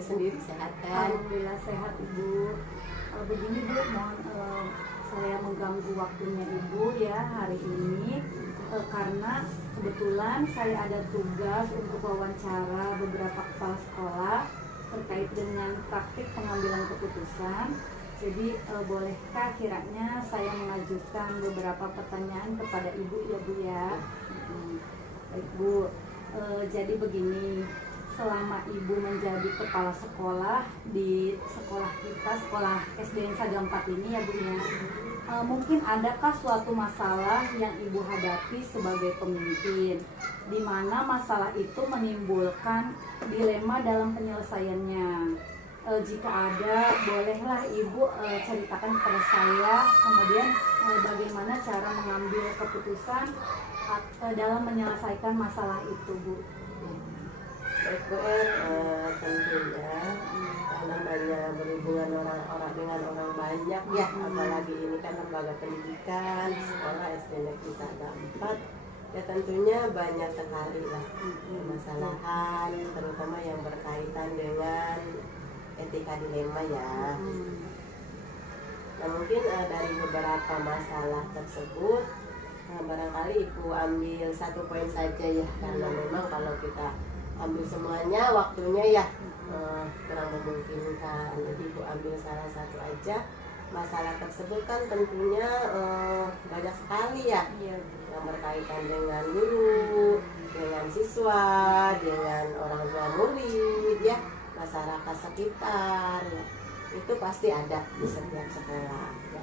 sendiri sehat kan? Alhamdulillah sehat Ibu. Begini Bu, mohon saya mengganggu waktunya Ibu ya hari ini karena kebetulan saya ada tugas untuk wawancara beberapa kepala sekolah terkait dengan praktik pengambilan keputusan. Jadi bolehkah kiranya saya mengajukan beberapa pertanyaan kepada Ibu ya Bu ya? Baik Bu, jadi begini, selama Ibu menjadi kepala sekolah di sekolah kita, sekolah SDN Sagampat ini ya Bu ya, mungkin adakah suatu masalah yang Ibu hadapi sebagai pemimpin, di mana masalah itu menimbulkan dilema dalam penyelesaiannya? Jika ada, bolehlah Ibu ceritakan kepada saya, kemudian bagaimana cara mengambil keputusan dalam menyelesaikan masalah itu Bu. Baik Bu, tentunya namanya berhubungan orang-orang dengan orang banyak ya, apalagi ini kan lembaga pendidikan, sekolah SD Negeri Sagampat, ya tentunya banyak sekali lah permasalahan, terutama yang berkaitan dengan etika dilema ya. Nah mungkin dari beberapa masalah tersebut barangkali Ibu ambil satu poin saja ya, karena memang kalau kita ambil semuanya waktunya ya kurang memungkinkan. Jadi Ibu ambil salah satu aja. Masalah tersebut kan tentunya banyak sekali ya, yang berkaitan dengan guru, dengan siswa, dengan orang tua murid ya, masyarakat sekitar ya. Itu pasti ada di setiap sekolah ya.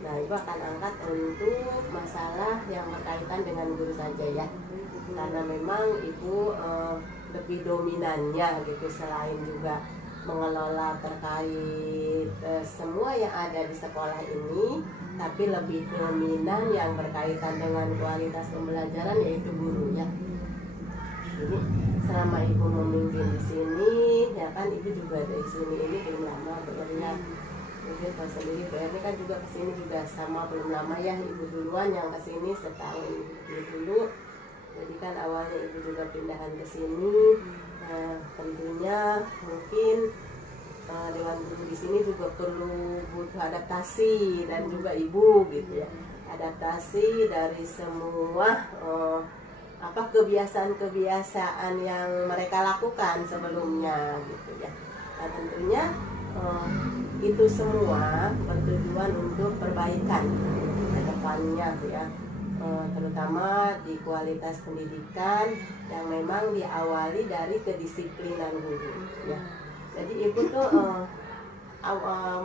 Nah Ibu akan angkat untuk masalah yang berkaitan dengan guru saja ya, karena memang Ibu lebih dominannya gitu, selain juga mengelola terkait semua yang ada di sekolah ini, tapi lebih dominan yang berkaitan dengan kualitas pembelajaran yaitu guru ya. Jadi selama Ibu memimpin di sini ya kan, Ibu juga dari sini ini belum lama bekerja. Mungkin kalau sendiri ini kan juga kesini juga sama belum lama ya, Ibu duluan yang kesini setahun dulu. Jadi kan awalnya Ibu juga pindahan ke sini. Nah, tentunya mungkin Dewan Guru di sini juga perlu butuh adaptasi dan juga Ibu gitu ya. Adaptasi dari semua kebiasaan-kebiasaan yang mereka lakukan sebelumnya gitu ya. Nah, tentunya itu semua bertujuan untuk perbaikan ke depannya ya. Terutama di kualitas pendidikan yang memang diawali dari kedisiplinan guru ya. Jadi Ibu tuh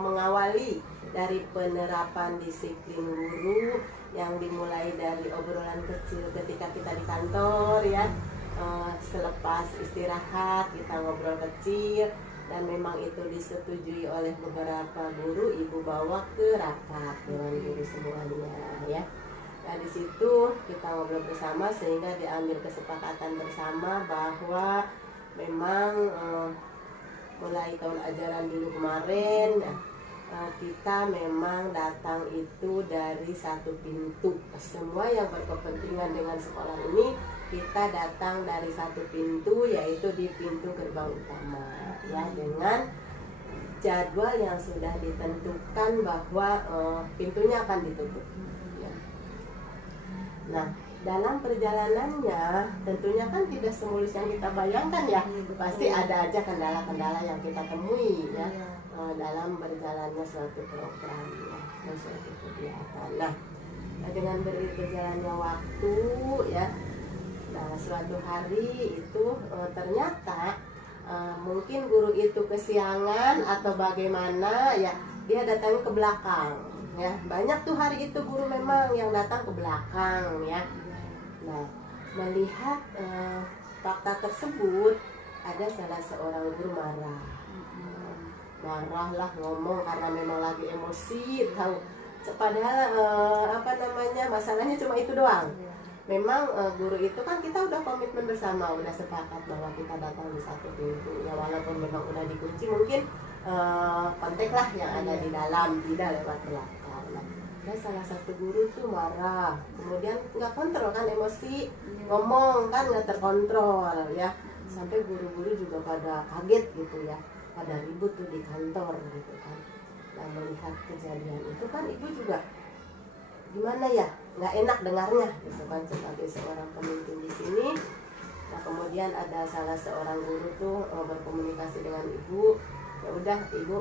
mengawali dari penerapan disiplin guru yang dimulai dari obrolan kecil ketika kita di kantor ya, selepas istirahat kita ngobrol kecil, dan memang itu disetujui oleh beberapa guru, Ibu bawa ke rapat dengan guru semuanya ya. Nah di situ kita ngobrol bersama sehingga diambil kesepakatan bersama bahwa memang mulai tahun ajaran dulu kemarin kita memang datang itu dari satu pintu. Semua yang berkepentingan dengan sekolah ini kita datang dari satu pintu, yaitu di pintu gerbang utama ya, dengan jadwal yang sudah ditentukan bahwa pintunya akan ditutup. Nah, dalam perjalanannya tentunya kan tidak semulus yang kita bayangkan ya. Pasti ada aja kendala-kendala yang kita temui ya dalam berjalannya suatu program ya, suatu kegiatan. Nah, dengan berjalannya waktu ya, nah suatu hari itu ternyata mungkin guru itu kesiangan atau bagaimana ya, dia datang ke belakang. Ya, banyak tuh hari itu guru memang yang datang ke belakang ya. Nah, melihat fakta tersebut, ada salah seorang guru marah lah, ngomong karena memang lagi emosi, tahu. Padahal masalahnya cuma itu doang. Memang guru itu kan kita udah komitmen bersama, udah sepakat bahwa kita datang di satu pintu ya, walaupun memang udah dikunci, mungkin kontak lah yang ada di dalam, tidak lewat belakang. Nah, salah satu guru tuh marah, kemudian nggak kontrol kan, emosi, ngomong kan nggak terkontrol ya, sampai guru-guru juga pada kaget gitu ya. pada ribut tuh di kantor gitu kan. Nah melihat kejadian itu kan ibu juga gimana ya, nggak enak dengarnya gitu kan sebagai seorang pemimpin di sini. Nah kemudian ada salah seorang guru tuh berkomunikasi dengan ibu, ya udah ibu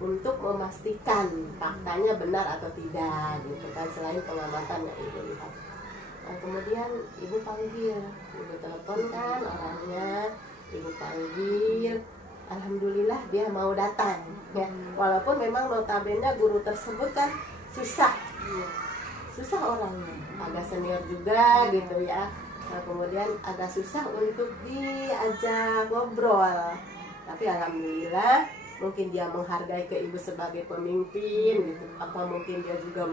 untuk memastikan faktanya benar atau tidak gitu kan, selain pengamatan yang ibu lihat. Nah kemudian ibu panggil, ibu telepon kan orangnya, ibu panggil, alhamdulillah dia mau datang ya, walaupun memang notabene guru tersebut kan susah orangnya, agak senior juga gitu ya. Nah, kemudian agak susah untuk diajak ngobrol, tapi alhamdulillah mungkin dia menghargai ke ibu sebagai pemimpin gitu, apa mungkin dia juga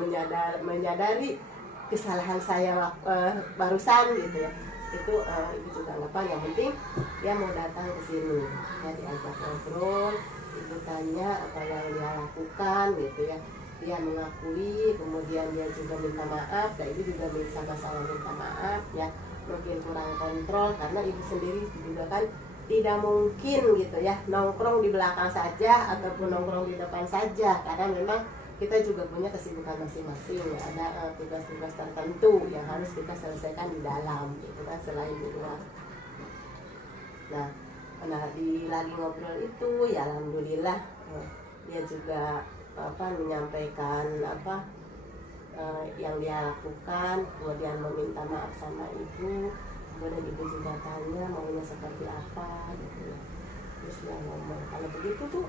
menyadari kesalahan saya barusan gitu ya. Itu ibu juga nggak apa, yang penting dia mau datang ke sini ya, diajak ngobrol, ibu tanya apa yang dia lakukan gitu ya, dia mengakui, kemudian dia juga minta maaf, dan ibu juga sama-sama minta maaf ya, mungkin kurang kontrol karena ibu sendiri juga kan tidak mungkin gitu ya nongkrong di belakang saja ataupun nongkrong di depan saja, karena memang kita juga punya kesibukan masing-masing, ada tugas-tugas tertentu yang harus kita selesaikan di dalam gitu kan, selain di luar. Nah lagi ngobrol itu ya alhamdulillah dia juga menyampaikan yang dia lakukan, kemudian meminta maaf sama ibu, kemudian ibu juga tanya maunya seperti apa gitu ya. Terus dia ngomong kalau begitu tuh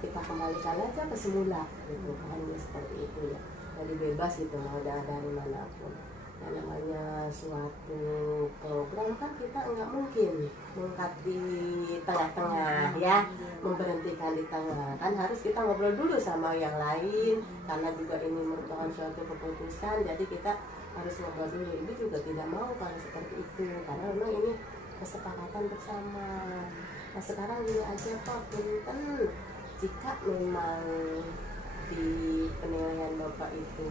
kita kembalikan aja ke semula gitu kan, seperti itu ya, jadi bebas gitu mau dari manapun. Dan namanya suatu program kan kita nggak mungkin mengangkat di tengah-tengah ya, memberhentikan di tengah, kan harus kita ngobrol dulu sama yang lain, karena juga ini merupakan suatu keputusan, jadi kita harus ngobrol dulu. Ibu juga tidak mau kalau seperti itu, karena memang ini kesepakatan bersama. Nah sekarang gini aja Pak, punten jika memang di penilaian Bapak itu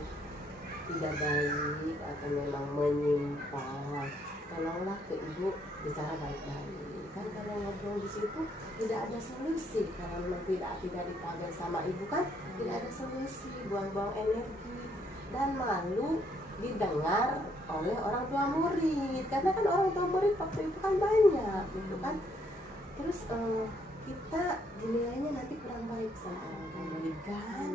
tidak baik atau memang menyimpang, tolonglah ke ibu bicara baik-baik. Kan kalau ngobrol di situ tidak ada solusi, kalau memang tidak dipakai sama ibu kan tidak ada solusi, buang-buang energi dan malu didengar oleh orang tua murid, karena kan orang tua murid waktu itu kan banyak gitu kan. Terus kita dinilainya nanti kurang baik sama orang tua murid kan,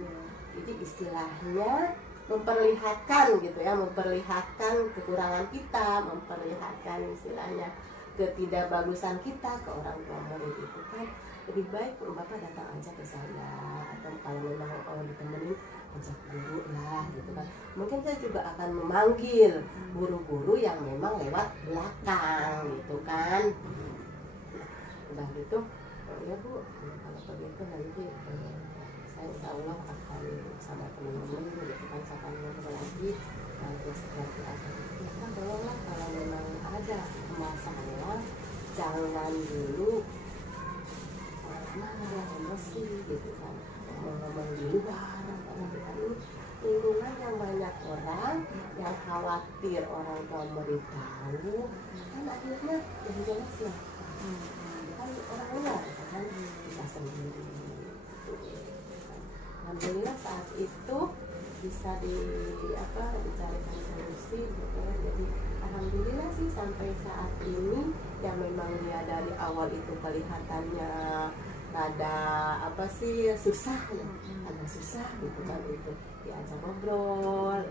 jadi istilahnya memperlihatkan gitu ya, memperlihatkan kekurangan kita, memperlihatkan istilahnya ketidakbagusan kita ke orang tua murid itu kan. Lebih baik Bapak datang aja ke saya, atau kalau memang ditemenin ajak guru lah gitu kan. Mungkin saya juga akan memanggil guru-guru yang memang lewat belakang gitu kan. Udah gitu, ya Bu, kalau begitu nanti saya insya Allah akan sama teman-teman gitu kan, saya akan ngobrol lagi terus seperti apa. Kita tolonglah kalau memang ada masalah jangan dulu marah emosi gitu kan, ngomong di luar, karena kita ini lingkungan yang banyak orang yang khawatir orang tua murid tahu, kan akhirnya jadi jelas lah kan orang luar kan kita sendiri. Alhamdulillah saat itu bisa dicarikan solusi gitu ya. Jadi alhamdulillah sih sampai saat ini yang memang dia dari awal itu kelihatannya ada susah ya, agak susah gitu kan, itu diajak ngobrol,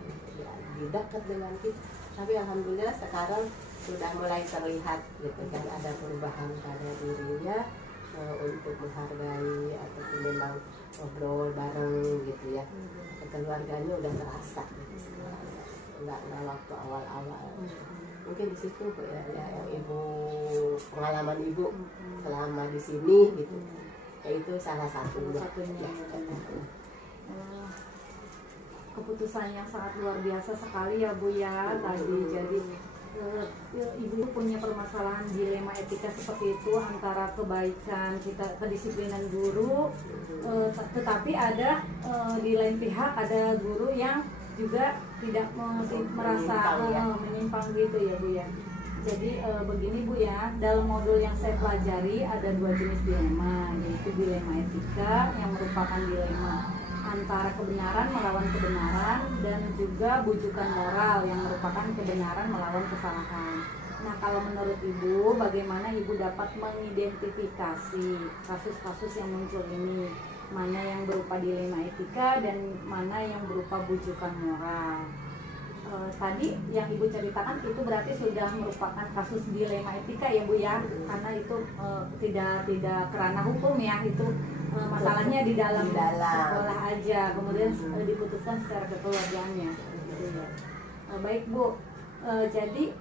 dekat dengan kita, tapi alhamdulillah sekarang sudah mulai terlihat gitu kan, ada perubahan pada dirinya untuk menghargai ataupun memang ngobrol bareng gitu ya. Keluarganya udah terasa gitu, nggak waktu awal-awal. Mungkin di situ ya yang ibu pengalaman ibu selama di sini gitu, itu salah satunya. Keputusan yang sangat luar biasa sekali ya Bu ya tadi. Jadi ibu punya permasalahan dilema etika seperti itu antara kebaikan kita, kedisiplinan guru, tetapi ada di lain pihak ada guru yang juga tidak merasa menyimpang gitu ya Bu ya. Jadi begini Bu ya, dalam modul yang saya pelajari ada 2 jenis dilema, yaitu dilema etika yang merupakan dilema antara kebenaran melawan kebenaran, dan juga bujukan moral yang merupakan kebenaran melawan kesalahan. Nah, kalau menurut Ibu, bagaimana Ibu dapat mengidentifikasi kasus-kasus yang muncul ini? Mana yang berupa dilema etika dan mana yang berupa bujukan moral? Tadi yang Ibu ceritakan itu berarti sudah merupakan kasus dilema etika ya Bu ya, karena itu tidak kerana hukum ya, itu masalahnya di dalam sekolah aja, kemudian diputuskan secara kekeluargaannya gitu ya. Baik Bu, jadi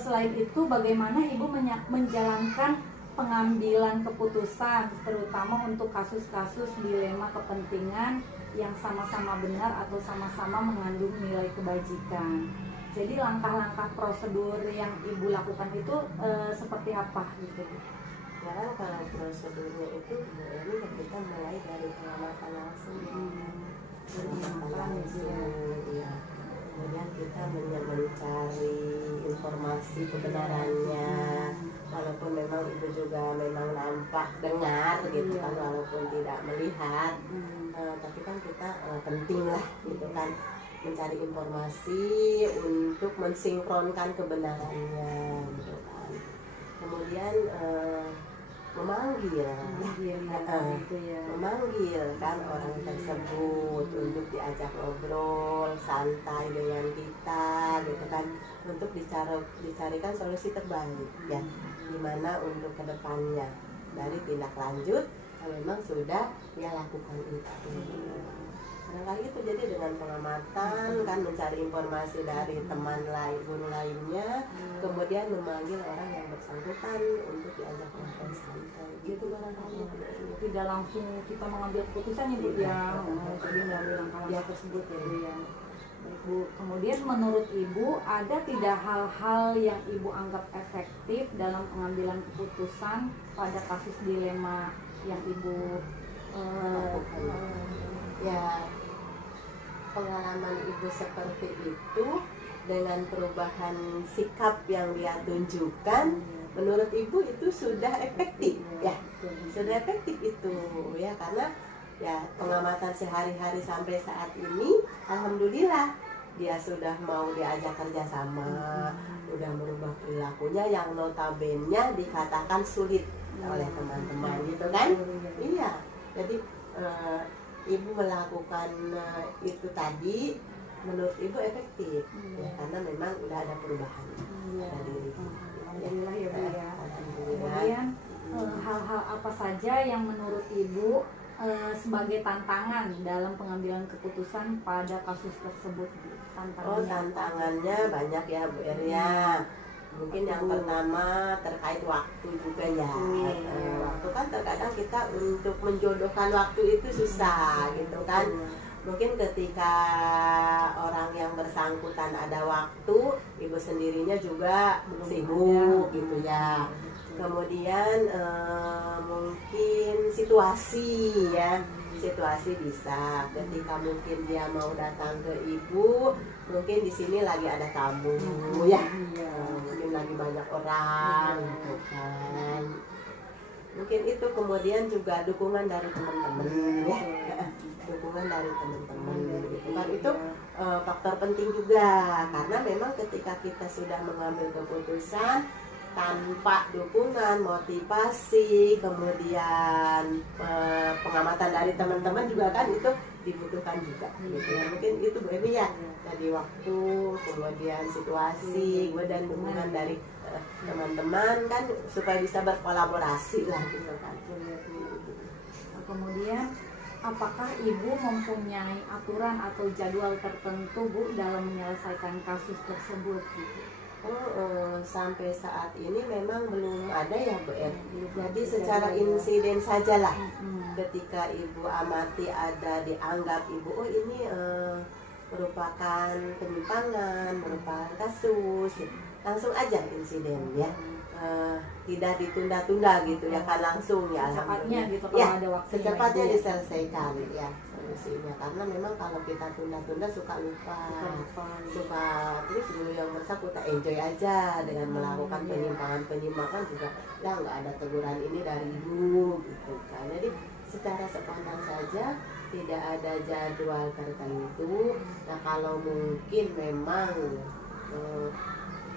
selain itu bagaimana Ibu menjalankan pengambilan keputusan terutama untuk kasus-kasus dilema kepentingan yang sama-sama benar atau sama-sama mengandung nilai kebajikan. Jadi langkah-langkah prosedur yang Ibu lakukan itu seperti apa gitu? Ya kan kalau prosedurnya itu ini kita mulai dari pengamatan langsung. Pengamatan langsung, ya. Kemudian kita mencari informasi kebenarannya, walaupun memang itu juga memang nampak dengar gitu kan, walaupun tidak melihat, tapi kan kita penting lah gitu kan mencari informasi untuk mensinkronkan kebenarannya gitu kan. Kemudian memanggil kan orang tersebut untuk diajak ngobrol santai dengan kita gitu kan, untuk dicarikan solusi terbaik ya, gimana untuk kedepannya dari tindak lanjut kalau memang sudah dia lakukan itu. Barangkali itu jadi dengan pengamatan kan, mencari informasi dari teman lain, guru lainnya, kemudian memanggil orang yang bersangkutan untuk diajak ngobrol santai gitu barangkali. Tidak langsung kita mengambil keputusan ya Bu ya, jadi melalui langkah-langkah tersebut ya Bu ya. Baik Bu, kemudian menurut Ibu ada tidak hal-hal yang Ibu anggap efektif dalam pengambilan keputusan pada kasus dilema yang Ibu ya, pengalaman Ibu seperti itu dengan perubahan sikap yang dia tunjukkan, menurut Ibu itu sudah efektif ya, sudah efektif itu ya, karena ya pengamatan sehari-hari sampai saat ini alhamdulillah dia sudah mau diajak kerjasama, udah merubah perilakunya yang notabene dikatakan sulit oleh teman-teman gitu kan. Iya, jadi Ibu melakukan itu tadi menurut Ibu efektif ya, karena memang udah ada perubahan dari diri. Alhamdulillah ya Bu ya. Kemudian hal-hal apa saja yang menurut Ibu sebagai tantangan dalam pengambilan keputusan pada kasus tersebut? Tantangannya banyak ya Bu Eria. Mungkin yang pertama terkait waktu juga ya. Waktu kan terkadang kita untuk menjodohkan waktu itu susah gitu kan. Mungkin ketika orang yang bersangkutan ada waktu, Ibu sendirinya juga sibuk gitu ya. Kemudian mungkin situasi ya, situasi bisa ketika mungkin dia mau datang ke Ibu, mungkin di sini lagi ada tamu ya, mungkin lagi banyak orang gitu kan. Mungkin itu, kemudian juga dukungan dari teman-teman ya, dukungan dari teman-teman gitu kan, itu faktor penting juga, karena memang ketika kita sudah mengambil keputusan tanpa dukungan, motivasi, kemudian pengamatan dari teman-teman juga kan itu dibutuhkan juga gitu ya. Mungkin itu Bu Emi ya, dari waktu, kemudian situasi, kemudian dukungan dari teman-teman kan, supaya bisa berkolaborasi lah gitu kan. Kemudian apakah Ibu mempunyai aturan atau jadwal tertentu Bu dalam menyelesaikan kasus tersebut gitu? Sampai saat ini memang belum ada ya Bu Er. Jadi secara insiden sajalah. Ketika Ibu amati ada dianggap Ibu, oh ini merupakan penyimpangan, merupakan kasus, langsung aja insiden ya. Tidak ditunda-tunda gitu ya kan, langsung ya secepatnya gitu kalau ya, ada waktu secepatnya diselesaikan ya solusinya, karena memang kalau kita tunda-tunda suka lupa, suka sebelum yang bersangkutan enjoy aja dengan melakukan penyimpangan juga, ya nggak ada teguran ini dari ibu gitu kan. Jadi secara spontan saja, tidak ada jadwal tertentu. Nah kalau mungkin memang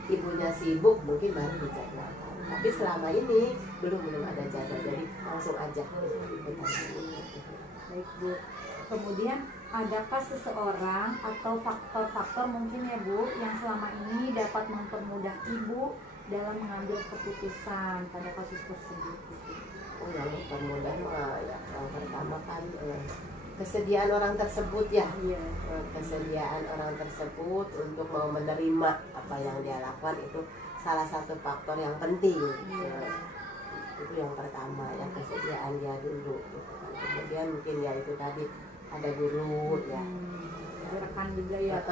ibunya sibuk, mungkin baru dijadwalkan. Tapi selama ini belum ada jadwal, jadi langsung aja. Baik Bu. Kemudian adakah seseorang atau faktor-faktor mungkin ya Bu yang selama ini dapat mempermudah Ibu dalam mengambil keputusan pada kasus tersebut? Oh, yang mempermudah mah ya, yang pertama kan kesediaan orang tersebut ya. Iya. Kesediaan orang tersebut untuk mau menerima apa yang dia lakukan itu salah satu faktor yang penting. Itu yang pertama, yang kesediaan dia dulu gitu kan. Kemudian mungkin ya itu tadi ada guru ya, rekan juga ya,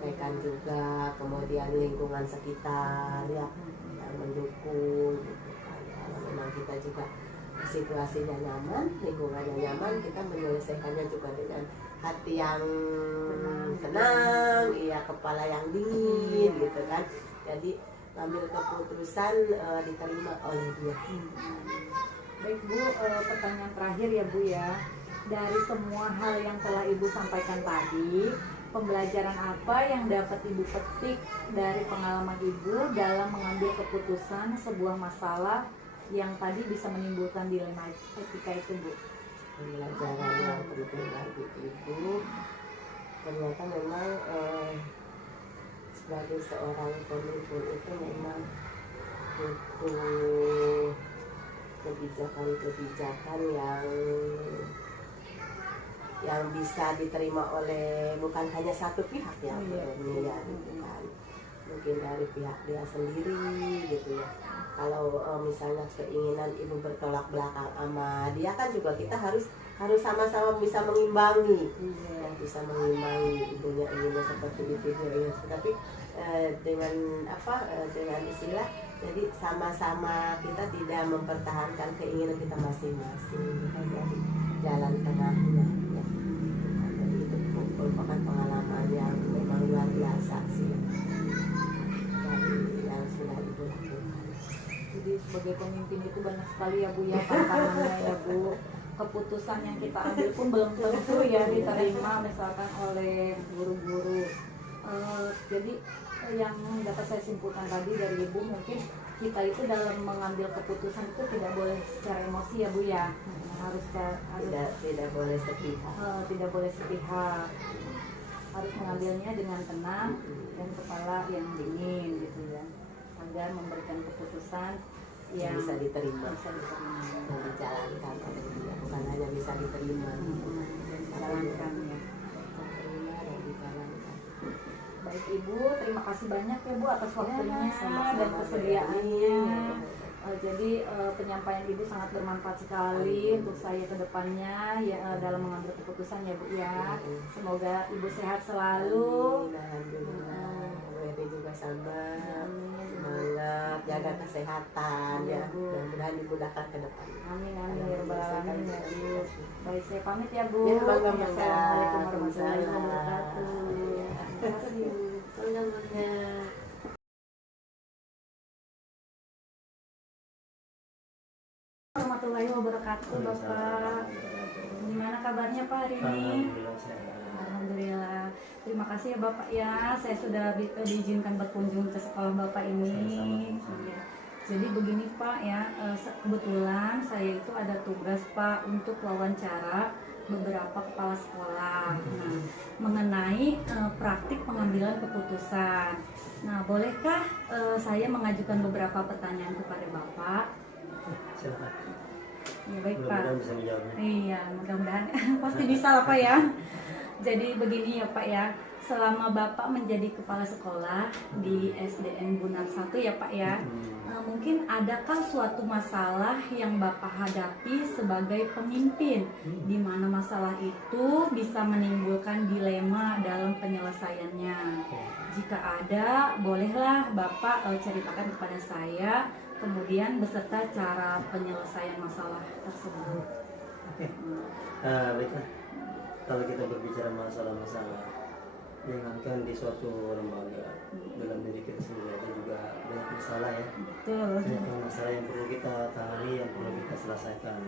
rekan juga, kemudian lingkungan sekitar ya yang mendukung gitu kan. Kalau memang kita juga situasinya nyaman, lingkungannya nyaman, kita menyelesaikannya juga dengan hati yang tenang, iya, kepala yang dingin gitu kan. Jadi ambil keputusan diterima oleh dia. Baik Bu, pertanyaan terakhir ya Bu ya. Dari semua hal yang telah Ibu sampaikan tadi, pembelajaran apa yang dapat Ibu petik dari pengalaman Ibu dalam mengambil keputusan sebuah masalah yang tadi bisa menimbulkan dilema etika itu Bu? Pembelajaran yang penting bagi Ibu, ternyata memang sebagai seorang pemimpin itu memang butuh kebijakan-kebijakan yang bisa diterima oleh bukan hanya satu pihak ya, ya gitu kan. Mungkin dari pihak dia sendiri gitu ya. Kalau misalnya keinginan ibu bertolak belakang sama dia kan juga kita harus sama-sama bisa mengimbangi, ya, bisa mengimbangi ibunya inginnya seperti itu, tapi dengan dengan istilah, jadi sama-sama kita tidak mempertahankan keinginan kita masing-masing, kita jadi jalan tengahnya ya. Jadi itu merupakan pengalaman yang memang luar biasa sih dari yang sudah ibu lakukan. Jadi sebagai pemimpin itu banyak sekali ya Bu ya tantangannya ya Bu. Keputusan yang kita ambil pun belum tentu ya diterima misalkan oleh guru-guru. Jadi yang dapat saya simpulkan tadi dari Ibu, mungkin kita itu dalam mengambil keputusan itu tidak boleh secara emosi ya Bu ya. Tidak boleh sepihak. Tidak boleh sepihak. Harus mengambilnya dengan tenang dan kepala yang dingin gitu ya, agar memberikan keputusan yang bisa diterima dan dijalankan oleh dia, bukan hanya bisa diterima dan dijalankan ya. Diterima dan dijalankan. Baik Ibu, terima kasih banyak ya Bu atas waktunya sama-sama dan kesediaannya. Jadi penyampaian Ibu sangat bermanfaat sekali untuk saya ke depannya ya, dalam mengambil keputusan ya Bu ya. Semoga Ibu sehat selalu. Alhamdulillah. Wede juga sama. Semangat, jaga kesehatan ya. Mudah-mudahan dimudahkan ke depan. Amin amin ya rabbal alamin ya Bu. Baik, saya pamit ya Bu. Ya, bangga. Assalamualaikum warahmatullahi wabarakatuh. Terima kasih Bu. Bangga. Warahmatullahi wabarakatuh Bapak. Gimana kabarnya Pak hari ini? Alhamdulillah. Terima kasih ya Bapak ya. Saya sudah diizinkan berkunjung ke sekolah Bapak ini. Ya. Jadi begini Pak ya, kebetulan saya itu ada tugas Pak untuk wawancara beberapa kepala sekolah mengenai praktik pengambilan keputusan. Nah, bolehkah saya mengajukan beberapa pertanyaan kepada Bapak? Silakan. Ya baik Pak. Mudah-mudahan bisa menjawabnya. Iya, mudah-mudahan pasti bisa lah Pak ya. Jadi begini ya Pak ya, selama Bapak menjadi kepala sekolah di SDN Bunar 1 ya Pak ya, mungkin adakah suatu masalah yang Bapak hadapi sebagai pemimpin, di mana masalah itu bisa menimbulkan dilema dalam penyelesaiannya? Jika ada, bolehlah Bapak ceritakan kepada saya, kemudian beserta cara penyelesaian masalah tersebut. Oke. Baiklah. Kalau kita berbicara masalah-masalah jangankan di suatu lembaga, dalam diri kita sendiri ada juga banyak masalah ya, Betul. banyak masalah yang perlu kita tangani, yang perlu kita selesaikan.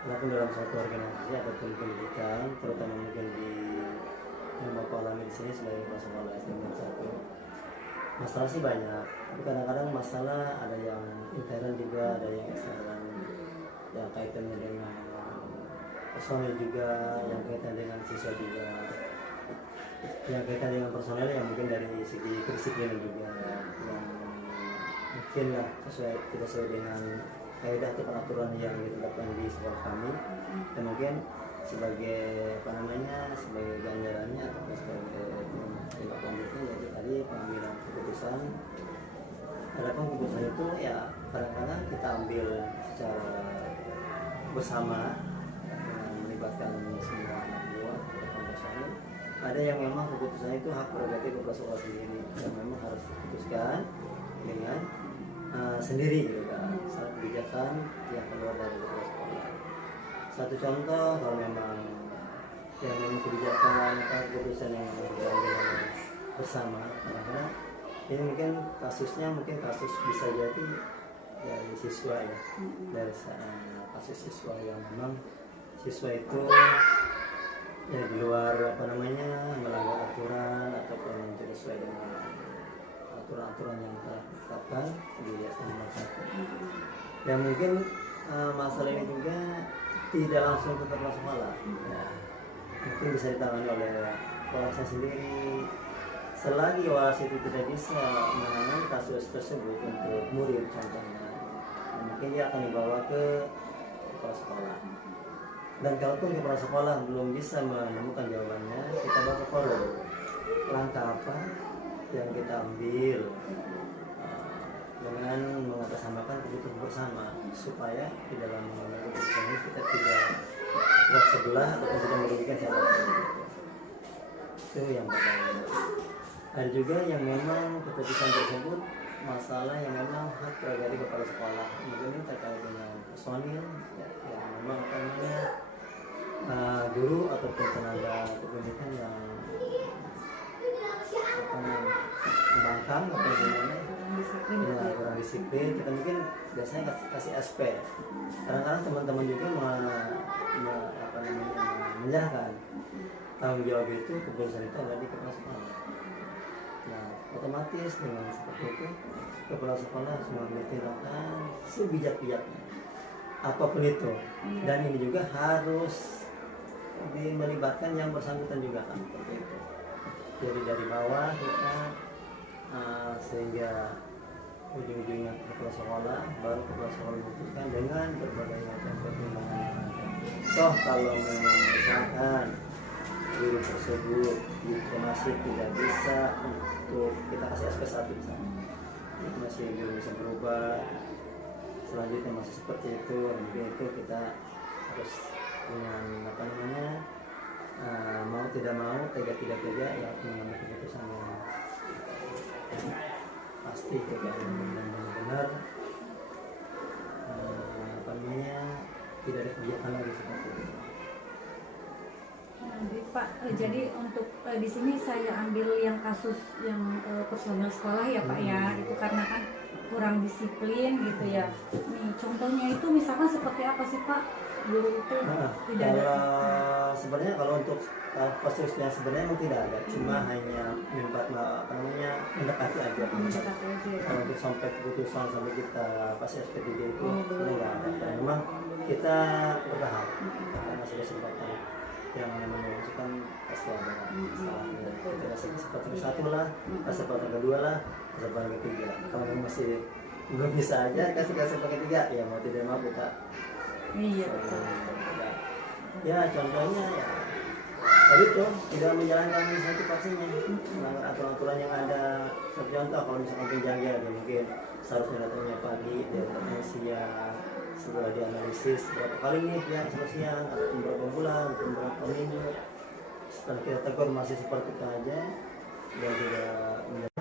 Walaupun dalam suatu organisasi ataupun pendidikan, terutama mungkin di yang Bapak alami di sini sebagai kepala sekolah SD nomor 1, masalah sih banyak, tapi kadang-kadang masalah ada yang intern juga, ada yang eksternal, yang kaitannya dengan personel juga, yang kaitan dengan siswa juga, yang kaitan dengan personel yang mungkin dari segi kedisiplinan juga, yang mungkin lah tidak sesuai dengan kaidah atau peraturan yang ditetapkan di sekolah kami, dan mungkin sebagai sebagai ganjarannya atau sebagai tindak lanjutnya, jadi tadi pengambilan keputusan. Adapun keputusan itu ya kadang-kadang kita ambil secara bersama dengan melibatkan semua anak buah atau personil. Ada yang memang keputusan itu hak prerogatif kepala sekolah sendiri, yang memang harus diputuskan dengan sendiri gitu kan, salah kebijakan yang keluar dari kepala sekolah. Satu contoh, kalau memang yang memang kebijakan atau keputusan yang diambil bersama, kadang-kadang ini mungkin kasusnya kasus bisa jadi dari siswa ya, dari kasus siswa yang memang siswa itu ya di luar melanggar aturan ataupun tidak sesuai dengan aturan-aturan yang telah ditetapkan di SD nomor 1. Dan mungkin masalah ini juga tidak langsung ke kepala sekolah, ya, mungkin bisa ditangani oleh walasnya sendiri. Selagi walas itu tidak bisa menangani kasus tersebut untuk murid contohnya, mungkin dia akan dibawa ke kepala sekolah. Dan kalaupun kepala sekolah belum bisa menemukan jawabannya, kita bawa ke forum. Langkah apa yang kita ambil dengan mengatasnamakan kebutuhan bersama, supaya di dalam mengambil keputusan ini kita tidak berat sebelah atau tidak merugikan siapapun. Itu yang pertama. Ada juga yang memang keputusan tersebut masalah yang memang hak prerogatif kepala sekolah, mungkin ini terkait dengan personil ya, yang memang guru ataupun tenaga kependidikan yang membangkang atau gimana ya, kurang disiplin. Kita mungkin biasanya kasih SP. Kadang-kadang teman-teman juga menyerahkan tanggung jawab itu, keputusan itu ada di kepala sekolah. Nah, otomatis dengan seperti itu kepala sekolah harus mengambil tindakan sebijak-bijaknya apapun itu, dan ini juga harus melibatkan yang bersangkutan juga kan, seperti itu. Jadi dari bawah kita sehingga ujung-ujungnya ke kepala sekolah, baru kepala sekolah memutuskan dengan berbagai macam pertimbangan yang ada. Toh kalau memang misalkan guru tersebut itu masih tidak bisa untuk kita kasih SP1 misalnya, itu masih belum bisa berubah, selanjutnya masih seperti itu, mungkin itu kita harus dengan mau tidak mau, tega tidak tega ya mengambil keputusan yang pasti tidak benar-benar tidak ada kebijakan lagi seperti itu. Pak, jadi untuk di sini saya ambil yang kasus yang personel sekolah ya Pak ya, itu karena kan kurang disiplin gitu ya. Nih contohnya itu misalkan seperti apa sih Pak? Guru itu tidak ada. Sebenarnya kalau untuk kasusnya sebenarnya memang tidak ada, cuma hanya mendekati aja. Kalau untuk sampai keputusan sampai kita pas SP3 itu tidak ada. Dan memang kita bertahap karena sudah sempat yang memutuskan pasti ada salahnya. Kita kasih kesempatan satu lah, kesempatan kedua lah, kesempatan ketiga. Kalau masih belum bisa aja kasih kesempatan ketiga, ya mau tidak mau kita. Iya. Ya contohnya ya tadi tuh tidak menjalankan satu pastinya, melanggar aturan-aturan yang ada. Seperti contoh kalau misalkan penjaga dia mungkin seharusnya datangnya pagi, dia datangnya siang. Setelah dianalisis berapa kali nih ya siang atau berapa bulan atau berapa minggu, setelah kita tegur masih seperti itu aja, dan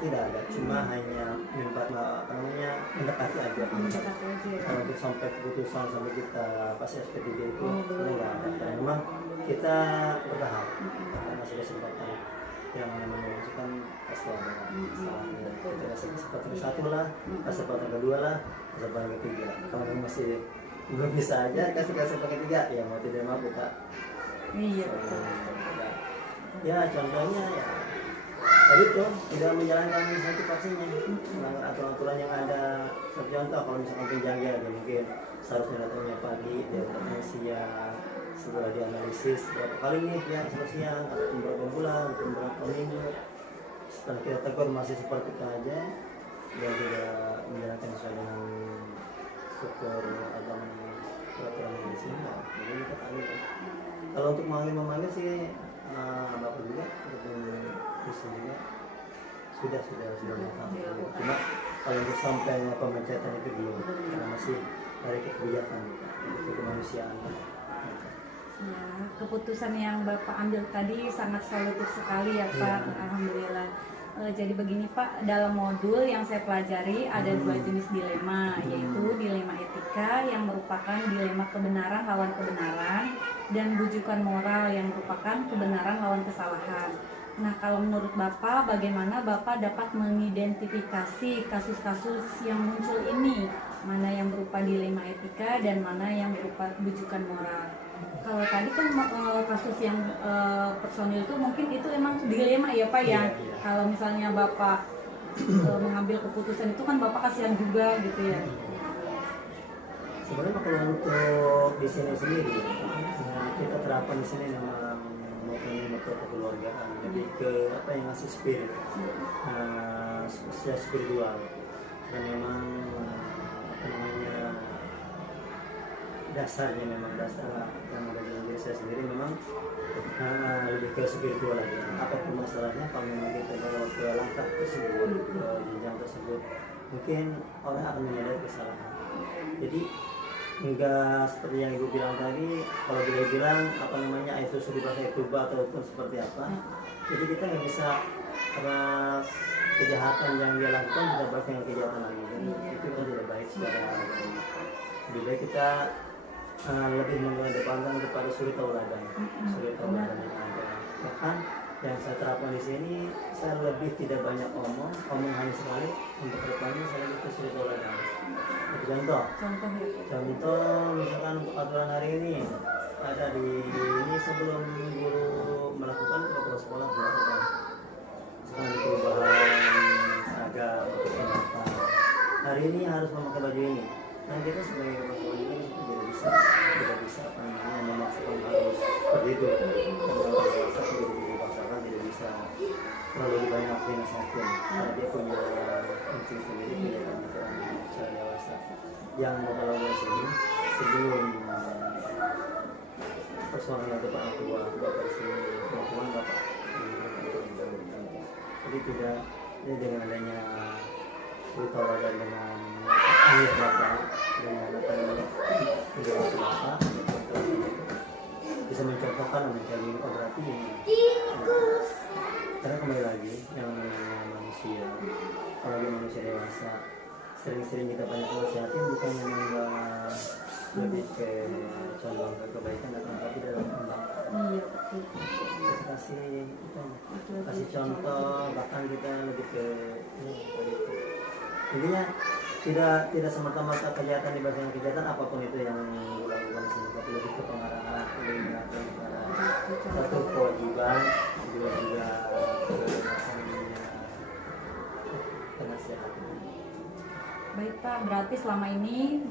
tidak ada, cuma hanya mendekati aja. Kalau untuk sampai keputusan sampai kita pas SP3 itu tidak ada. Dan memang kita bertahap karena sudah sempat yang namanya musik kan pasti ada salahnya. Kita kasih kesempatan satu lah, kesempatan kedua lah, kesempatan ketiga. Kalau memang masih belum bisa aja, kasih kesempatan ketiga, ya mau tidak mau kita. Iya betul. Ya contohnya ya tadi tuh tidak menjalankan satu vaksinnya, melanggar aturan-aturan yang ada. Seperti contoh kalau misalkan penjaga ya mungkin seharusnya datangnya pagi, dia datangnya siang. Setelah dianalisis berapa kali nih ya siang atau berapa bulan atau berapa minggu, setelah kita tegur masih seperti itu aja dan tidak menjalankan sesuai dengan struktur agama peraturan di sini, jadi kita tahu. Kalau untuk memanggil sih bapak juga untuk Kristen juga sudah melakukan. Cuma kalau untuk sampai pemecatan itu belum, karena masih dari kebijakan itu kemanusiaan. Ya, keputusan yang Bapak ambil tadi sangat solutif sekali ya Pak. Alhamdulillah. Jadi begini Pak, dalam modul yang saya pelajari ada dua jenis dilema, yaitu dilema etika yang merupakan dilema kebenaran lawan kebenaran, dan bujukan moral yang merupakan kebenaran lawan kesalahan. Nah, kalau menurut Bapak, bagaimana Bapak dapat mengidentifikasi kasus-kasus yang muncul ini? Mana yang berupa dilema etika dan mana yang berupa bujukan moral? Kalau tadi kan kasus yang personil itu mungkin itu emang dilema ya Pak ya. Kalau misalnya Bapak mengambil keputusan itu kan Bapak kasihan juga gitu ya. Sebenarnya kalau untuk di sini sendiri, kita terapkan di sini memang metode kekeluargaan, lebih ke apa yang ngasih spirit, spiritual, dan memang apa namanya dasarnya memang dasar yang ada di diri saya sendiri memang lebih ke spiritual lagi. Apapun masalahnya, kalau memang kita bawa ke langkah tersebut, ke jenjang tersebut, mungkin orang akan menyadari kesalahan. Jadi enggak seperti yang ibu bilang tadi, kalau dia bilang apa namanya itu sudah pakai tuba ataupun seperti apa, jadi kita nggak bisa karena kejahatan yang dia lakukan tidak berarti yang kejahatan lagi. Jadi itu kan tidak baik secara lebih baik kita lebih mengedepankan kepada suri tauladan yang ada. Bahkan yang saya terapkan di sini, saya lebih tidak banyak omong hanya sekali, untuk depannya saya lebih ke suri tauladan. Contoh misalkan untuk aturan hari ini ada di ini sebelum guru melakukan kepala sekolah melakukan misalkan perubahan seragam untuk kenapa hari ini harus memakai baju ini. Nah kita sebagai kepala sekolah ini tidak bisa apa namanya memaksakan harus seperti itu. Tidak bisa terlalu banyak dinasihatin karena dia punya insting sendiri, punya pemikiran secara dewasa. Yang kalau di sini sebelum persoalan itu Pak Tua bapak di sini maupun bapak jadi tidak ini dengan adanya bertawaran dengan ayah bapak dengan apa namanya penjelasan bapak bisa mencontohkan mencari berarti karena kembali lagi yang namanya manusia, kalau dia manusia dewasa sering-sering kita banyak nasihatin bukan memang lebih ke condong ke kebaikan atau tapi dalam kembang. Kita kasih contoh, bahkan kita lebih ke politik. Intinya tidak semata-mata kejahatan di bagian kejahatan apapun itu yang dilakukan di sini, tapi lebih ke pengarahan, lebih mengatur satu kewajiban, juga penasihat. Baik Pak, berarti selama ini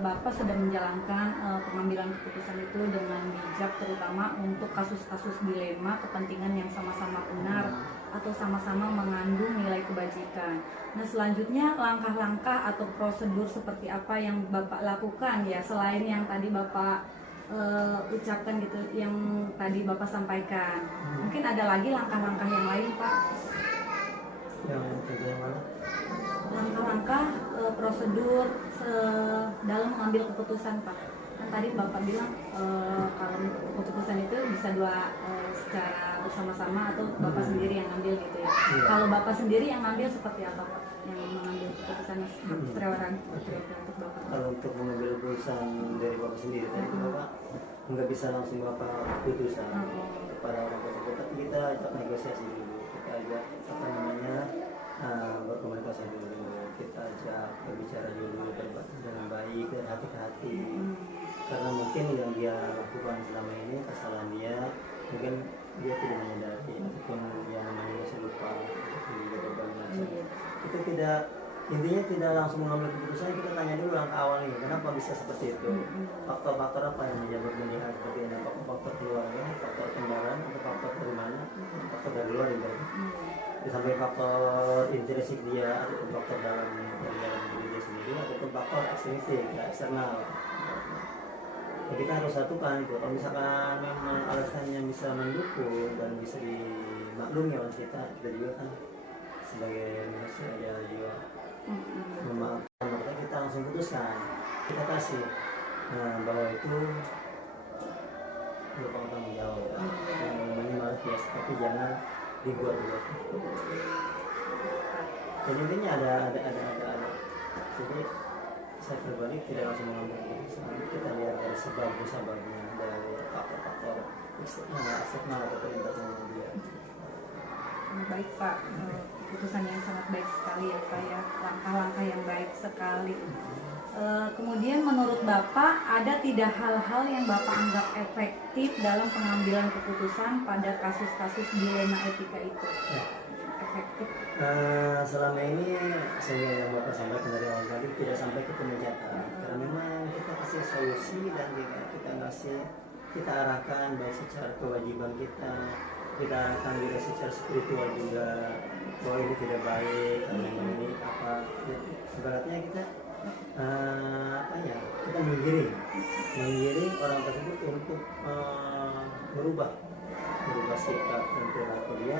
Bapak sudah menjalankan pengambilan keputusan itu dengan bijak, terutama untuk kasus-kasus dilema kepentingan yang sama-sama benar atau sama-sama mengandung nilai kebajikan. Nah selanjutnya langkah-langkah atau prosedur seperti apa yang Bapak lakukan ya selain yang tadi Bapak ucapkan gitu, yang tadi Bapak sampaikan. Mungkin ada lagi langkah-langkah yang lain Pak? Yang contohnya mana? Langkah-langkah prosedur dalam mengambil keputusan Pak. Kan tadi Bapak bilang kalau keputusan itu bisa secara bersama-sama atau Bapak sendiri yang ngambil gitu ya. Kalau Bapak sendiri yang ngambil seperti apa Pak? Yang mengambil keputusan prerogatif untuk Bapak. Kalau untuk mengambil keputusan dari Bapak sendiri tadi Bapak nggak bisa langsung Bapak putusan kepada orang tersebut, tapi kita negosiasi dulu. sakit hati karena mungkin yang dia lakukan selama ini kesalahan dia mungkin dia tidak menyadari ataupun yang namanya masih lupa ataupun juga berbagai macam. Kita tidak, intinya tidak langsung mengambil keputusan, kita tanya dulu langkah awalnya kenapa bisa seperti itu, faktor-faktor apa yang menyebabkan pernikahan seperti ini, faktor keluarga, faktor kendaraan, atau faktor dari mana, faktor dari luar juga, sampai faktor intrinsik dia ataupun faktor dalam diri dia sendiri ataupun faktor ekstrinsik ya, eksternal. Jadi kita harus satukan itu. Kalau misalkan memang alasannya bisa mendukung dan bisa dimaklumi oleh kita juga kan sebagai manusia ada jiwa memaafkan, makanya kita langsung putuskan, kita kasih bahwa itu merupakan tanggung jawab yang namanya malas biasa, tapi jangan dibuat-buat. Jadi intinya ada. Jadi saya pribadi tidak langsung mengambil keputusan, kita lihat dari sebab-sebabnya, dari faktor-faktor eksternal atau internal dia. Baik Pak, keputusan yang sangat baik sekali ya Pak ya, langkah-langkah yang baik sekali. Kemudian menurut Bapak ada tidak hal-hal yang Bapak anggap efektif dalam pengambilan keputusan pada kasus-kasus dilema etika itu? Ya. Efektif. Selama ini saya yang Bapak sampaikan dari awal tadi tidak sampai ke pemecatan karena memang kita kasih solusi dan kita arahkan baik secara kewajiban kita arahkan juga secara spiritual juga bahwa ini tidak baik karena memang ini apa ibaratnya kita kita menggiring orang tersebut untuk merubah sikap dan perilaku dia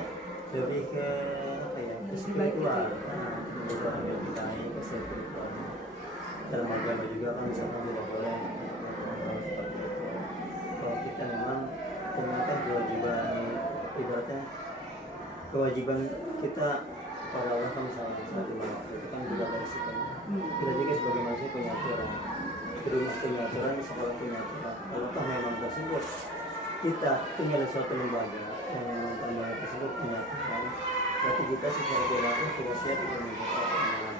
lebih ke ke spiritual, menjadi orang yang lebih baik ke spiritual. Dalam agama juga kan misalkan tidak boleh seperti itu. Kalau kita memang ternyata kewajiban kita kepada Allah kan misalnya itu kan juga dari situ. Kita juga sebagai manusia punya aturan. Terus punya aturan, sekolah punya aturan. Kalau toh memang tersebut kita tinggal di suatu lembaga yang lembaga tersebut punya aturan, berarti kita secara perilaku sudah siap untuk mengikuti aturan.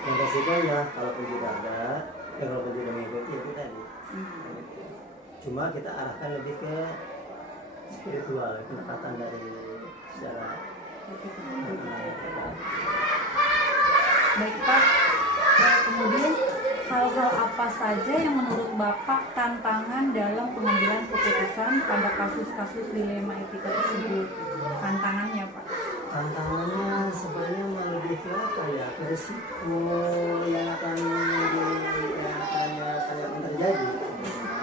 Yang resikonya kalaupun tidak ada, kalaupun tidak mengikuti itu tadi. Cuma kita arahkan lebih ke spiritual, pendekatan dari secara Baik Pak, kemudian hal-hal apa saja yang menurut Bapak tantangan dalam pengambilan keputusan pada kasus-kasus dilema etika tersebut? Tantangannya Pak? Tantangannya sebenarnya lebih ke apa ya, ke risiko yang akan terjadi.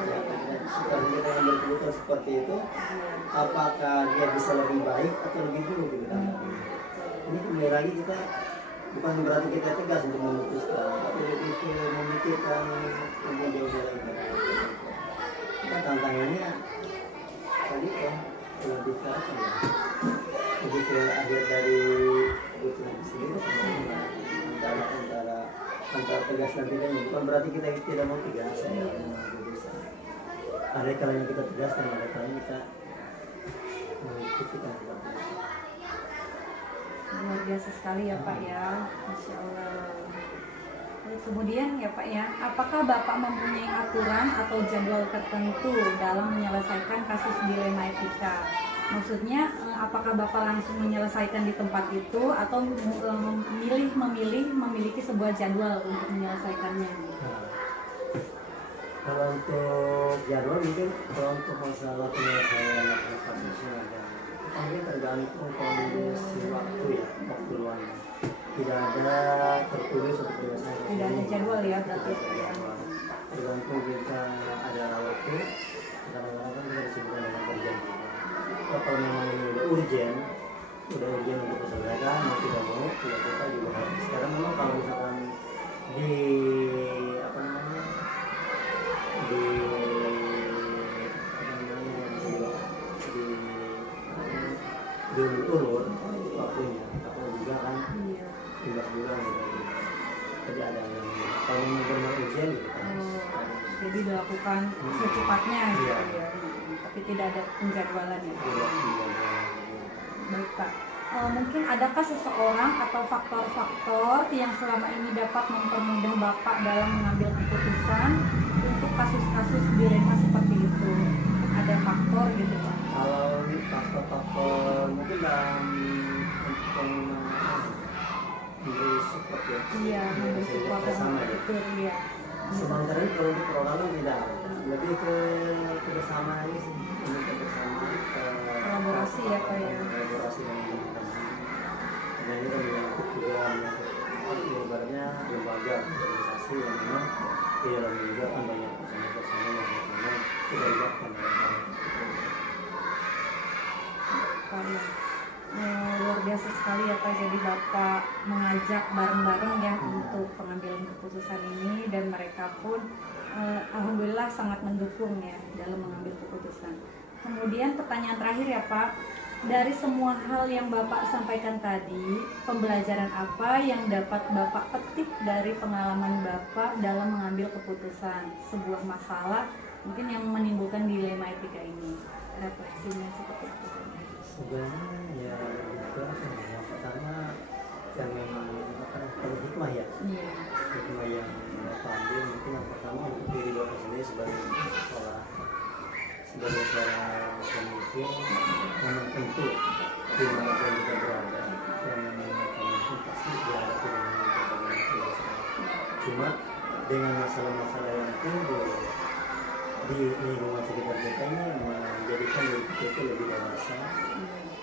Jika kita mengambil keputusan seperti itu, apakah dia bisa lebih baik atau lebih buruk gitu kan? Ini kembali lagi kita bukan berarti kita tegas untuk memutuskan, tapi lebih ke memikirkan lebih jauh lagi. Kita tantangannya tadi ya lebih ke apa ya? Lebih ke akhir dari keputusan sendiri antara tegas dan tidaknya. Bukan berarti kita tidak mau tegas, saya bisa. Ada kalanya kita tegas dan ada kalanya kita mengikuti. Luar biasa sekali ya Pak ya, Masya Allah. Kemudian ya Pak ya, apakah Bapak mempunyai aturan atau jadwal tertentu dalam menyelesaikan kasus dilema etika? Maksudnya apakah Bapak langsung menyelesaikan di tempat itu atau memiliki sebuah jadwal untuk menyelesaikannya? Kalau untuk jadwal mungkin kalau untuk masalah penyelesaian kasusnya ada. Mungkin tergantung kondisi waktu ya, waktu luangnya. Tidak ada tertulis untuk penyelesaian. Tidak ada jadwal ya berarti. Tergantung kita ada waktu, kadang-kadang kan kita disebutkan dengan perjanjian. Kalau memang ini udah urgent untuk diselesaikan, mau tidak mau, kita juga harus. Sekarang memang kalau misalkan diulur waktunya, apa juga kan 15 bulan gitu. Jadi ada yang kalau benar ujian gitu kan. Jadi dilakukan secepatnya gitu ya. Tapi tidak ada penjadwalan ya. Tidak. Baik Pak. Mungkin adakah seseorang atau faktor-faktor yang selama ini dapat mempermudah Bapak dalam mengambil keputusan untuk kasus-kasus dilema seperti itu? Ada faktor gitu Pak? Kalau faktor-faktor mungkin dalam memberi support ya. Iya, memberi support bersama ya. itu iya. Sebenarnya kalau untuk perorangan tidak, lebih ke kebersamaan sih, untuk kebersamaan, Kolaborasi ya Pak ya. kolaborasi yang dan ini kan juga ibaratnya lembaga organisasi yang memang di dalamnya juga kan banyak bersama-bersama yang memang tidak dilakukan Pak ya. Luar biasa sekali ya Pak, jadi Bapak mengajak bareng-bareng ya untuk pengambilan keputusan ini, dan mereka pun alhamdulillah sangat mendukung ya dalam mengambil keputusan. Kemudian pertanyaan terakhir ya Pak, dari semua hal yang Bapak sampaikan tadi, pembelajaran apa yang dapat Bapak petik dari pengalaman Bapak dalam mengambil keputusan sebuah masalah mungkin yang menimbulkan dilema etika ini? Refleksinya seperti apa? sebenarnya ya juga yang pertama yang memang perlu hikmah ya, Iya. hikmah yang Bapak ambil mungkin yang pertama untuk diri Bapak sendiri sebagai seorang pemimpin memang tentu dimanapun kita berada yang namanya pemimpin pasti dihadapi dengan berbagai masalah. Cuma dengan masalah-masalah yang timbul di lingkungan sekitar kita ini menjadikan diri kita itu lebih dewasa,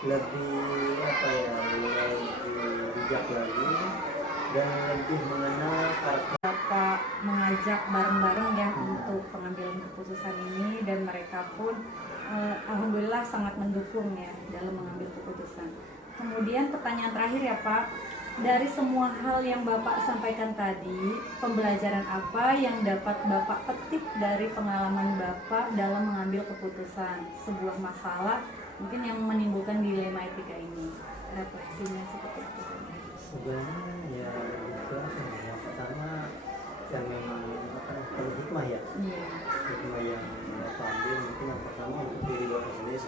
lebih apa ya, lebih bijak lagi dan lebih mengenal karakter. Bapak mengajak bareng-bareng ya untuk pengambilan keputusan ini, dan mereka pun alhamdulillah sangat mendukung ya dalam mengambil keputusan. Kemudian pertanyaan terakhir ya Pak, dari semua hal yang Bapak sampaikan tadi, pembelajaran apa yang dapat Bapak petik dari pengalaman Bapak dalam mengambil keputusan sebuah masalah mungkin yang menimbulkan dilema etika ini? Refleksinya seperti apa? Sebenarnya ya juga yang pertama yang memang perlu hikmah ya, Iya. hikmah yang Bapak ambil mungkin yang pertama untuk diri Bapak sendiri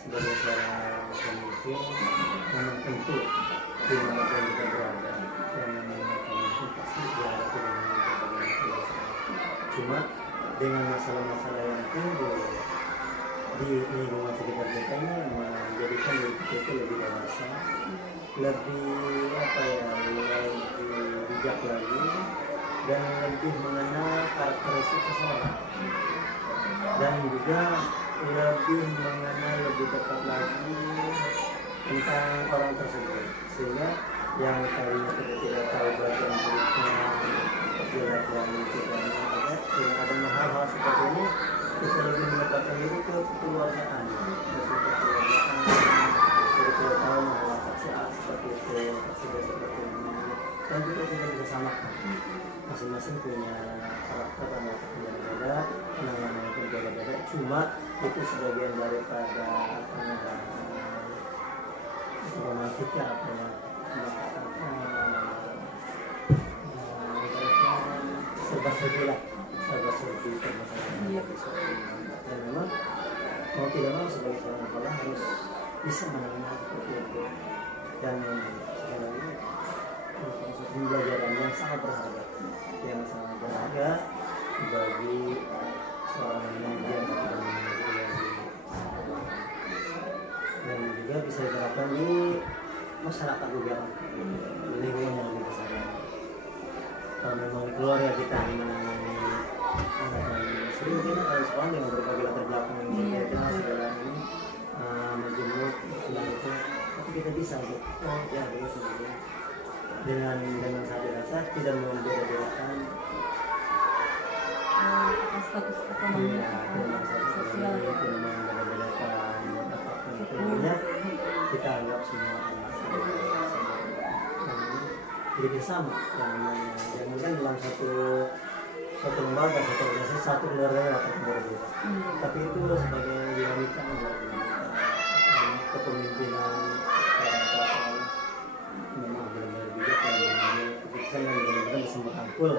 sebagai seorang pemimpin memang tentu dimanapun kita berada yang namanya pemimpin pasti dihadapi dengan berbagai masalah. Cuma dengan masalah-masalah yang timbul di lingkungan sekitar kita ini menjadikan diri kita itu lebih dewasa, lebih apa ya, lebih bijak lagi dan lebih mengenal karakteristik seseorang dan juga lebih mengenal lebih dekat lagi tentang orang tersebut, sehingga yang tadinya kita tidak tahu bagian buruknya, kejelekan dan ada hal-hal seperti ini bisa lebih mendekatkan itu ke kekeluargaan, jadi kita tahu bahwa taksi A seperti itu, taksi B seperti ini, dan juga kita bisa samakan masing-masing punya karakter dan watak yang berbeda, penanganannya pun berbeda. Cuma itu sebagian daripada romantika apa ya, serba-serbi lah, serba-serbi dan memang mau tidak mau sebagai seorang kepala harus bisa menangani seperti itu, dan sekali lagi pembelajaran yang sangat berharga bagi seorang manajer dan juga bisa diterapkan di masyarakat juga, di lingkungan yang lebih besar. Kalau memang di keluarga kita menangani anak dan istri, mungkin harus sekolah dengan berbagai latar belakang yang berbeda, segala ini menjemuk segala itu, tapi kita bisa untuk ya dengan sadar rasa tidak membeda-bedakan Status ekonomi sosial ya. tidak membeda-bedakan apapun itu, intinya kita anggap semua anak jadi bersama, yang mungkin dalam satu lembaga, satu organisasi, satu keluarga yang akan berbeda, tapi itu sebagai dinamika kepemimpinan memang benar-benar bijak dan mengambil keputusan yang benar-benar bisa merangkul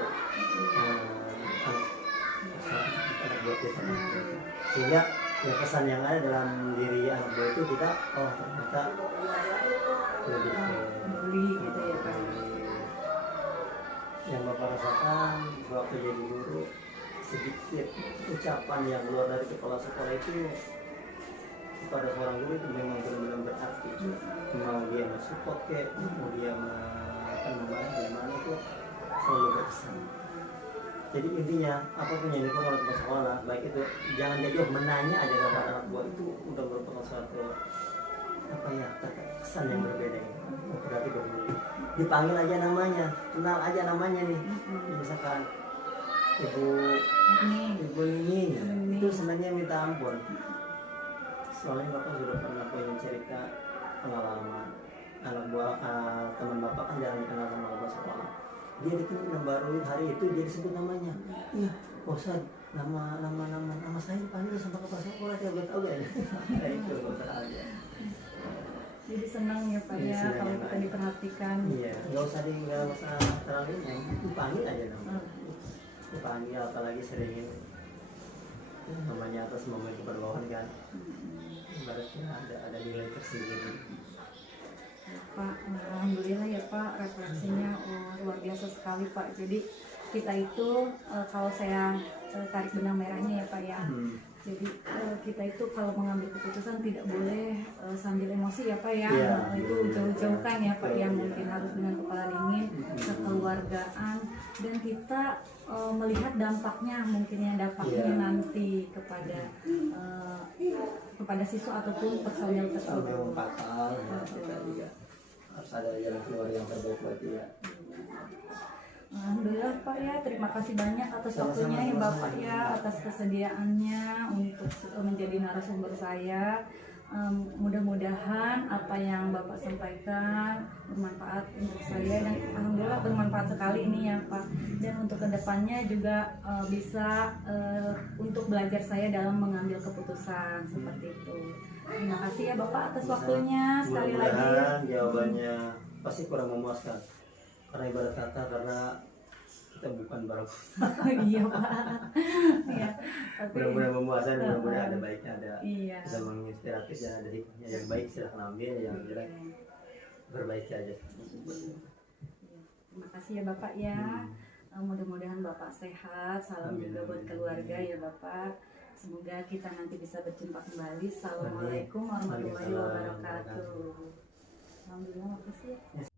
buat kita, sehingga ya pesan yang ada dalam diri anak buah itu kita oh ternyata lebih ke peduli gitu ya Pak. yang Bapak rasakan waktu jadi guru, sedikit ucapan yang keluar dari kepala sekolah itu kepada seorang guru itu memang benar-benar berarti. Mau dia mensupport ke, mau dia membantu gimana itu selalu berkesan. Jadi intinya apapun yang dilakukan oleh sekolah, baik itu jangan jadi menanya aja kepada anak buah itu udah merupakan suatu apa ya kesan yang berbeda ya. Berarti peduli. Dipanggil aja namanya, kenal aja namanya nih. Misalkan Ibu Nini, itu sebenarnya minta ampun. Soalnya Bapak sudah pernah punya cerita pengalaman anak buah teman Bapak kan jarang dikenal sama Bapak sekolah. Dia dikenal baru hari itu dia disebut namanya. Iya, bosan nama saya dipanggil sama kepala sekolah dia buat tahu ya. Itu bosan aja. Jadi senang ya Pak ya kalau kita diperhatikan. Iya, nggak usah terlalu yang dipanggil aja namanya. Dipanggil apalagi sering namanya atas namanya ke bawah kan. Ibaratnya ada nilai tersendiri. Pak, alhamdulillah ya Pak, refleksinya luar biasa sekali Pak. Jadi kita itu kalau saya tarik benang merahnya ya Pak ya. Jadi kita itu kalau mengambil keputusan tidak boleh sambil emosi ya Pak ya. Itu jauh-jauhkan ya Pak yang mungkin harus dengan kepala dingin, kekeluargaan, dan kita melihat dampaknya nanti kepada siswa ataupun personel tersebut. Fatal, kita juga harus ada jalan keluar yang terbaik buat dia. Alhamdulillah Pak ya, terima kasih banyak atas waktunya ya Bapak ya, atas kesediaannya untuk menjadi narasumber saya. Mudah-mudahan apa yang Bapak sampaikan bermanfaat untuk saya, dan alhamdulillah bermanfaat sekali ini ya Pak. Dan untuk kedepannya juga bisa untuk belajar saya dalam mengambil keputusan seperti itu. Terima kasih ya Bapak atas waktunya sekali lagi. Mudah-mudahan jawabannya pasti kurang memuaskan. Karena ibarat kata karena kita bukan barang. Iya Pak. Iya. Mudah-mudahan memuaskan, mudah-mudahan ada baiknya, ada Iya. bisa menginspiratif dan ada hikmahnya. Yang baik silahkan ambil, yang jelek perbaiki aja. Terima kasih ya Bapak ya. Mudah-mudahan Bapak sehat. Salam juga buat keluarga ya Bapak. Semoga kita nanti bisa berjumpa kembali. Assalamualaikum warahmatullahi wabarakatuh. Alhamdulillah, makasih.